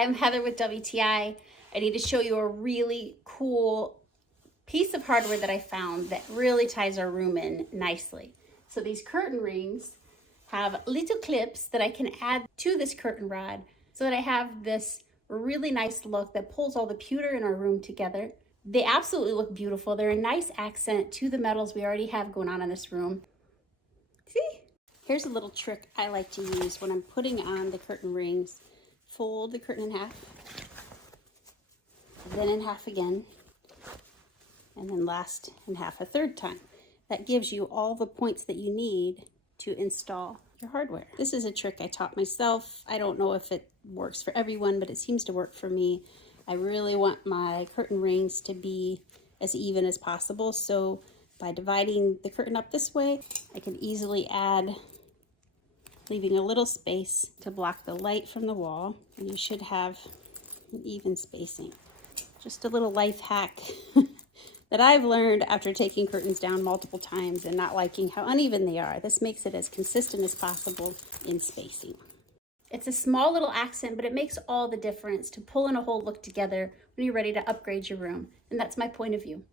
Hi, I'm Heather with WTI. I need to show you a really cool piece of hardware that I found that really ties our room in nicely. So these curtain rings have little clips that I can add to this curtain rod so that I have this really nice look that pulls all the pewter in our room together. They absolutely look beautiful. They're a nice accent to the metals we already have going on in this room. See? Here's a little trick I like to use when I'm putting on the curtain rings. Fold the curtain in half, then in half again, and then last in half a third time. That gives you all the points that you need to install your hardware. This is a trick I taught myself. I don't know if it works for everyone, but it seems to work for me. I really want my curtain rings to be as even as possible, so by dividing the curtain up this way, I can easily add, leaving a little space to block the light from the wall, and you should have an even spacing. Just a little life hack that I've learned after taking curtains down multiple times and not liking how uneven they are. This makes it as consistent as possible in spacing. It's a small little accent, but it makes all the difference to pull in a whole look together when you're ready to upgrade your room. And that's my point of view.